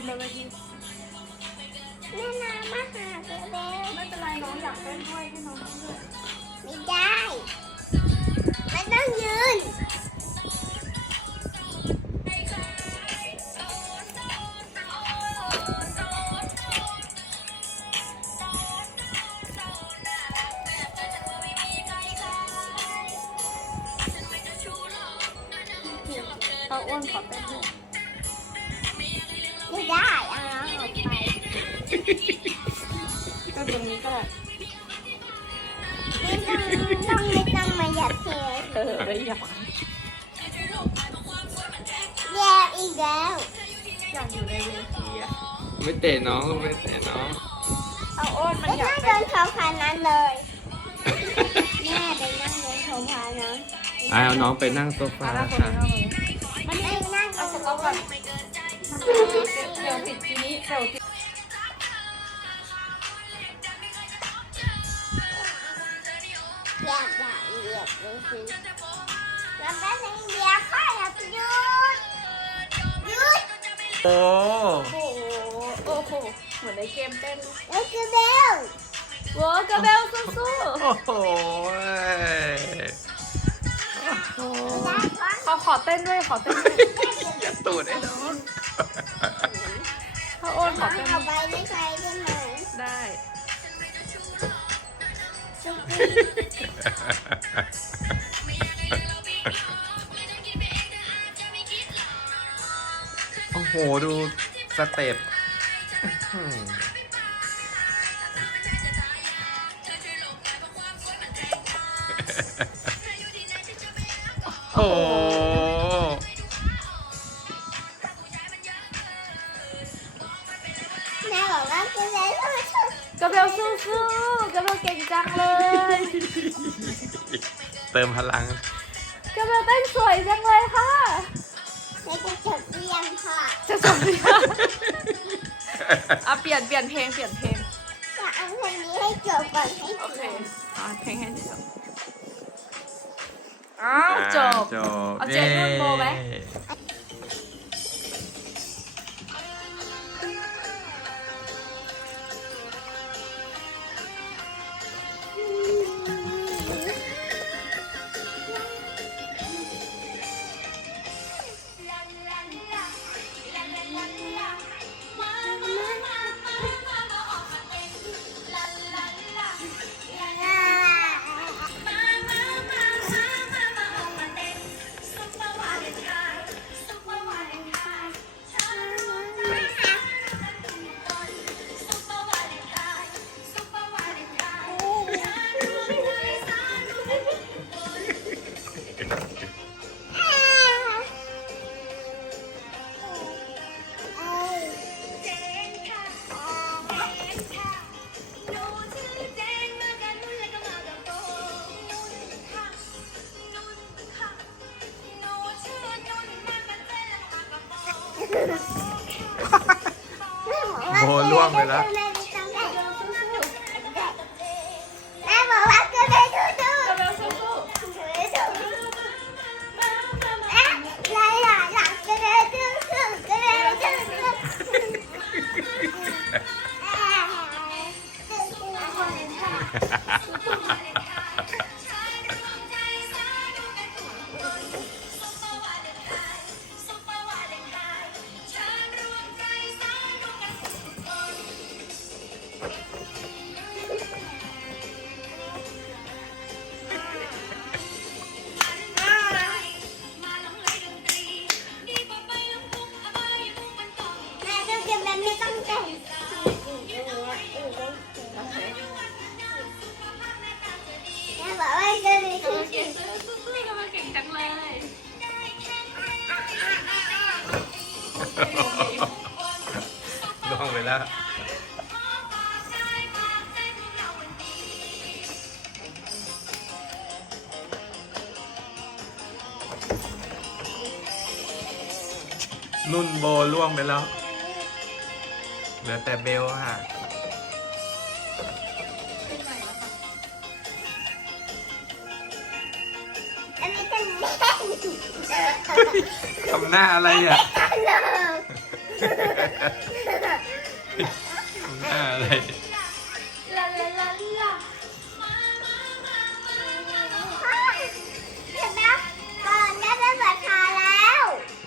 นบนเวทีแม่น้ำมาหาเร็วๆไม่เป็นไรน้องอยากเต้นด้วยให้น้องเต้นด้วยไม่ได้มัต้องยืนเขาอ้วนขอเต้นด้วย ก็ตรงนี้ก็ไม่ต้องไม่ต้องมาหยับเทเออได้อยากแยกอีกแล้วอยากอยู่ในเวทีอะไม่เตะน้องไม่เตะน้องป้าอ้นมันไม่อยาต้กองโดเต้นนเขาพานั้นเลยแม่ไปนั่งบนเขาพานั้นเอาน้องไปนั่งโซฟามาแล้วคนค่ะ นี้เอาเลยไม่นั่งเอาสนต๊อปก่อนเดี๋ยวติดทีนี้เดี๋ยวติด อยากเหยียบเลยสิแล้วแม่ในเดียค่ะอยากหยุดหยุดโอ้โอ้โหโอ้โหเหมือนในเกมเต้นแล้วคือเบลโว้กระเบลสู้โอ้โหได้ปะๆเขาขอเต้นด้วยขอเต้นด้วยอย่าตูดไอ้น้องป้าอ้วนขอเต้นเอาด้วยไปไม่ใช่ใช่ไหมได้ โอ้โห ดูสเต็ปอื้อหือโอ้โหแม่บอกว่าคือเบลต้องมาช่วย กระเบลสู้ๆกระเบลเก่งจังเลยเติมพลังกระเบลเต้นสวยจังเลยค่ะแม่จะจบเรียนค่ะจะจบหรือยังอะเปลี่ยนเปลี่ยนเพลงเปลี่ยนเพลงจะเอาเพลงนี้ให้จบก่อนให้โอเคจบอะเพลงให้จบอ้าวจบ จบเอาเจนนุ่นโบไหม เย้ วงไปแล้ว แม่บอกว่าคือเบลสู้ กระ ล่วงไปแล้ว นุ่นโบล่วงไปแล้ว เหลือแต่เบลค่ะอันนี้จะแม่ทำหน้าอะไรอะทำหน้าอะไร ลาลาลาลาเห็นไหมตอนได้เป็นบัตรคาแล้ว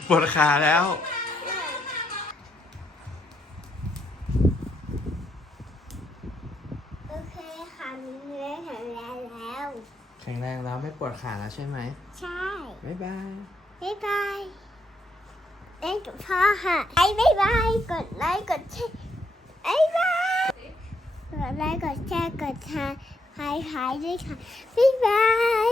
ปวดขาแล้ว แข็งแรงแล้วไม่ปวดขาแล้วใช่ไหม ใช่ บ๊ายบาย บ๊ายบายเล่นกับพ่อค่ะไอ้บ๊ายบาย กดไลค์กดแชร์บ๊ายบาย กดไลค์กดแชร์กดทายหายหายด้วยค่ะ บ๊ายบาย